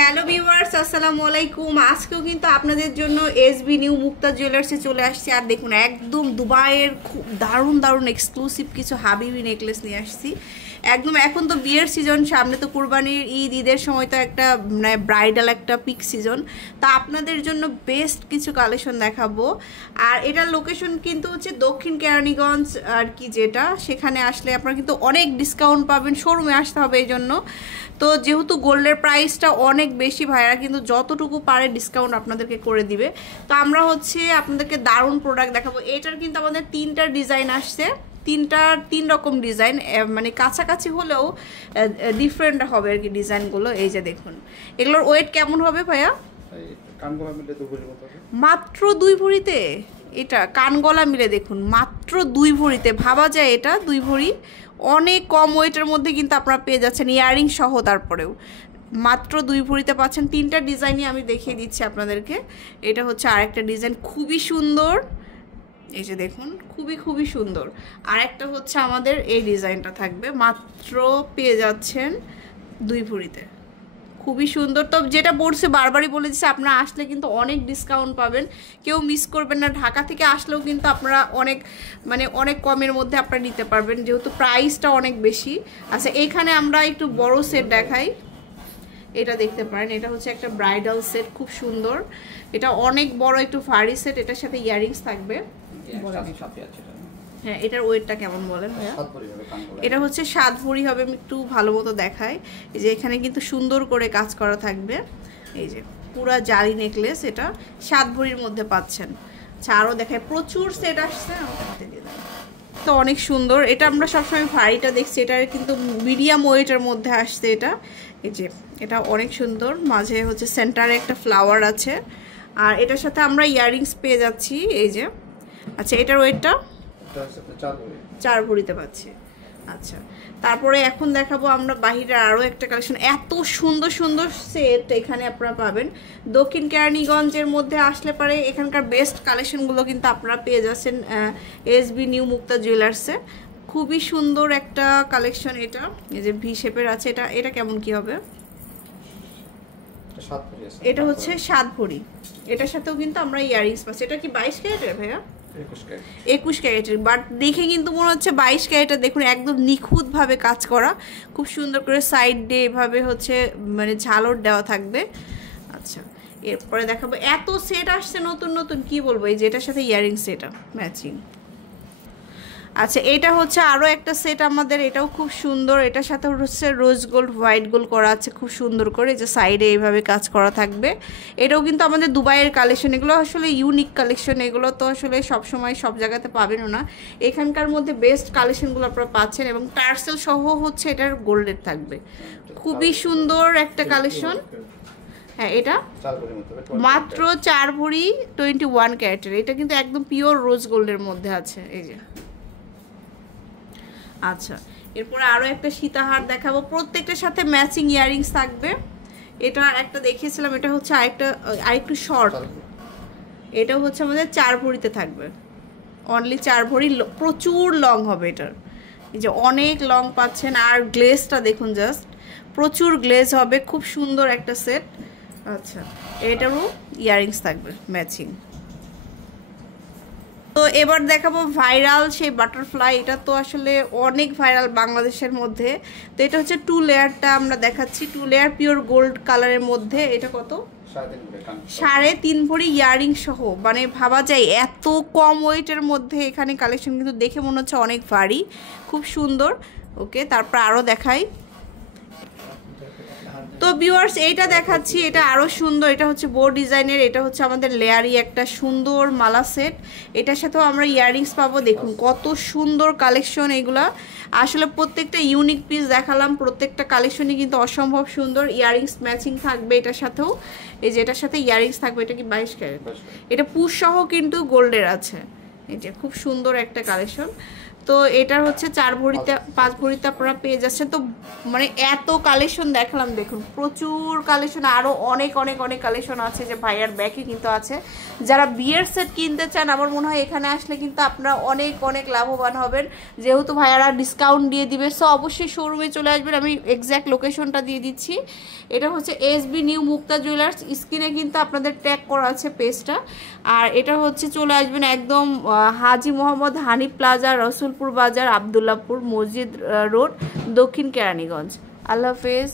Hello viewers, আসসালামু আলাইকুম। আজকেও কিন্তু আপনাদের জন্য এসবি নিউ মুক্তা জুয়েলার্সে চলে আসছি। আর দেখুন, একদম দুবাইয়ের খুব দারুণ দারুণ এক্সক্লুসিভ কিছু হাবিবি নেকলেস নিয়ে আসছি। একদম এখন তো বিয়ের সিজন, সামনে তো কুরবানির ঈদের সময় তো একটা মানে ব্রাইডাল একটা পিক সিজন। তা আপনাদের জন্য বেস্ট কিছু কালেকশন দেখাবো। আর এটার লোকেশন কিন্তু হচ্ছে দক্ষিণ কেরানীগঞ্জ আর কি, যেটা সেখানে আসলে আপনারা কিন্তু অনেক ডিসকাউন্ট পাবেন। শোরুমে আসতে হবে এই জন্য। তো যেহেতু গোল্ডের প্রাইসটা অনেক বেশি, ভাইরা কিন্তু যতটুকু পারে ডিসকাউন্ট আপনাদেরকে করে দিবে। তো আমরা হচ্ছে আপনাদেরকে দারুণ প্রোডাক্ট দেখাবো। এটার কিন্তু আমাদের তিনটা ডিজাইন আসছে, তিন রকম ডিজাইন, মানে কাছাকাছি হলেও ডিফারেন্ট হবে আর কি ডিজাইনগুলো। এই যে দেখুন, এগুলোর ওয়েট কেমন হবে ভাইয়া? মাত্র 2 ভরিতে। এটা কানগলা মিলে দেখুন মাত্র 2 ভরিতে। ভাবা যায় এটা 2 ভরি, অনেক কম ওয়েটের মধ্যে কিন্তু আপনারা পেয়ে যাচ্ছেন ইয়াররিং সহ। তারপরেও মাত্র 2 ভরিতে পাচ্ছেন। তিনটা ডিজাইনই আমি দেখিয়ে দিচ্ছি আপনাদেরকে। এটা হচ্ছে আরেকটা ডিজাইন, খুবই সুন্দর। এই যে দেখুন, খুবই সুন্দর। আর একটা হচ্ছে আমাদের এই ডিজাইনটা থাকবে, মাত্র পেয়ে যাচ্ছেন 2 ভরিতে, খুবই সুন্দর। তো যেটা বলছে বারবারই বলে দিচ্ছে, আপনারা আসলে কিন্তু অনেক ডিসকাউন্ট পাবেন, কেউ মিস করবেন না। ঢাকা থেকে আসলেও কিন্তু আপনারা অনেক কমের মধ্যে আপনারা নিতে পারবেন, যেহেতু প্রাইসটা অনেক বেশি। আচ্ছা, এইখানে আমরা একটু বড় সেট দেখাই। এটা দেখতে পারেন, এটা হচ্ছে একটা ব্রাইডাল সেট, খুব সুন্দর। এটা অনেক বড় একটু ভারী সেট, এটার সাথে ইয়াররিংস থাকবে। হ্যাঁ, এটার ওয়েটটা কেমন বলেন ভাইয়া? এটা হচ্ছে 7 ভরি হবে। আমি একটু ভালো মতো দেখাই। এই যে এখানে কিন্তু সুন্দর করে কাজ করা থাকবে। এই যে পুরা জালি নেকলেস, এটা 7 ভরির মধ্যে পাচ্ছেন। আচ্ছা, আরও দেখায়, প্রচুর সেট আসছে। তো অনেক সুন্দর। এটা আমরা সবসময় ভারীটা দেখছি, এটার কিন্তু মিডিয়াম ওয়েটের মধ্যে আসছে এটা। এই যে এটা অনেক সুন্দর, মাঝে হচ্ছে সেন্টারে একটা ফ্লাওয়ার আছে। আর এটার সাথে আমরা ইয়াররিংস পেয়ে যাচ্ছি। এই যে আচ্ছা, এটার ওয়েটটা 4 ভরিতে পাচ্ছি। আচ্ছা, তারপরে এখন দেখাবো আমরা বাহিরের আরও একটা কালেকশন। এত সুন্দর সুন্দর সেট এখানে আপনারা পাবেন। দক্ষিণ কেরানীগঞ্জের মধ্যে আসলে পারে এখানকার বেস্ট কালেকশনগুলো কিন্তু আপনারা পেয়ে যাচ্ছেন এসবি নিউ মুক্তা জুয়েলার্সে। খুবই সুন্দর একটা কালেকশন এটা। এই যে ভি শেপের আছে। এটা কেমন কি হবে? এটা হচ্ছে 7 ভরি। এটার সাথেও কিন্তু আমরা ইয়াররিংস পাচ্ছি। এটা কি 22 ক্যারেটের ভাইয়া? 21 ক্যারেটের, বাট দেখে কিন্তু মনে হচ্ছে 22 ক্যারেটের। দেখুন, একদম নিখুঁতভাবে কাজ করা, খুব সুন্দর করে সাইড দিয়ে এভাবে হচ্ছে মানে ঝালর দেওয়া থাকবে। আচ্ছা, এরপরে দেখাবো এত সেট আসছে নতুন নতুন, কি বলবো। এই যে এটার সাথে ইয়াররিংস, এটা ম্যাচিং। আচ্ছা, এটা হচ্ছে আরও একটা সেট আমাদের, এটাও খুব সুন্দর। এটার সাথে হচ্ছে রোজ গোল্ড হোয়াইট গোল্ড করা আছে খুব সুন্দর করে, যে সাইডে এইভাবে কাজ করা থাকবে। এটাও কিন্তু আমাদের দুবাইয়ের কালেকশন। এগুলো আসলে ইউনিক কালেকশন, এগুলো তো আসলে সবসময় সব জায়গাতে পাবেনও না। এখানকার মধ্যে বেস্ট কালেকশনগুলো আপনারা পাচ্ছেন, এবং টার্সেল সহ হচ্ছে এটার গোল্ডের থাকবে। খুবই সুন্দর একটা কালেকশন। হ্যাঁ, এটা মাত্র 4 ভরি 21 ক্যারেটের। এটা কিন্তু একদম পিওর রোজ গোল্ডের মধ্যে আছে। এই যে আচ্ছা, এরপরে আরও একটা সীতাহার দেখাবো, প্রত্যেকটার সাথে ম্যাচিং ইয়াররিংস থাকবে। এটা একটা দেখিয়েছিলাম, এটা হচ্ছে আরেকটু শর্ট। এটা হচ্ছে আমাদের 4 ভরিতে থাকবে, অনলি 4 ভরি। প্রচুর লং হবে এটার, এই যে অনেক লং পাচ্ছেন। আর গ্লেজটা দেখুন, জাস্ট প্রচুর গ্লেজ হবে, খুব সুন্দর একটা সেট। আচ্ছা, এটারও ইয়াররিংস থাকবে ম্যাচিং। তো এবার দেখাবো ভাইরাল সেই বাটারফ্লাই। এটা তো আসলে অনেক ভাইরাল বাংলাদেশের মধ্যে। তো এটা হচ্ছে 2 লেয়ারটা আমরা দেখাচ্ছি, 2 লেয়ার পিওর গোল্ড কালারের মধ্যে। এটা কত? 3.5 ভরি ইয়াররিং সহ। মানে ভাবা যায় এত কম ওয়েটের মধ্যে এখানে কালেকশন, কিন্তু দেখে মনে হচ্ছে অনেক ভারী, খুব সুন্দর। ওকে, তারপর আরও দেখাই। তো ভিউয়ার্স, এইটা দেখাচ্ছি, এটা আরও সুন্দর। এটা হচ্ছে বো ডিজাইনের, এটা হচ্ছে আমাদের লেয়ারি একটা সুন্দর মালা সেট। এটার সাথেও আমরা ইয়াররিংস পাবো। দেখুন কত সুন্দর কালেকশন এগুলা। আসলে প্রত্যেকটা ইউনিক পিস দেখালাম, প্রত্যেকটা কালেকশনই কিন্তু অসম্ভব সুন্দর। ইয়াররিংস ম্যাচিং থাকবে এটার সাথেও। এই যে এটার সাথে ইয়াররিংস থাকবে। এটা কি 22 ক্যারেট? এটা পুশ সহ কিন্তু গোল্ডের আছে। এই যে খুব সুন্দর একটা কালেকশন। তো এটার হচ্ছে 4 ভরিতে 5 ভরিতে আপনারা পেয়ে যাচ্ছেন। তো মানে এত কালেকশন দেখালাম, দেখুন প্রচুর কালেকশন, আরও অনেক অনেক অনেক কালেকশন আছে যে ভাইয়ার ব্যাগে কিন্তু আছে। যারা বিয়ের সেট কিনতে চান আমার মনে হয় এখানে আসলে কিন্তু আপনারা অনেক অনেক লাভবান হবেন, যেহেতু ভাইয়ারা ডিসকাউন্ট দিয়ে দিবে। সো অবশ্যই শোরুমে চলে আসবেন, আমি এক্স্যাক্ট লোকেশনটা দিয়ে দিচ্ছি। এটা হচ্ছে এসবি নিউ মুক্তা জুয়েলার্স, স্ক্রিনে কিন্তু আপনাদের ট্যাগ করা আছে পেজটা। আর এটা হচ্ছে চলে আসবেন একদম হাজি মোহাম্মদ হানিফ প্লাজা, রসুলপুর বাজার, আবদুল্লাপুর মসজিদ রোড, দক্ষিণ কেরানীগঞ্জ। আল্লাহ হাফেজ।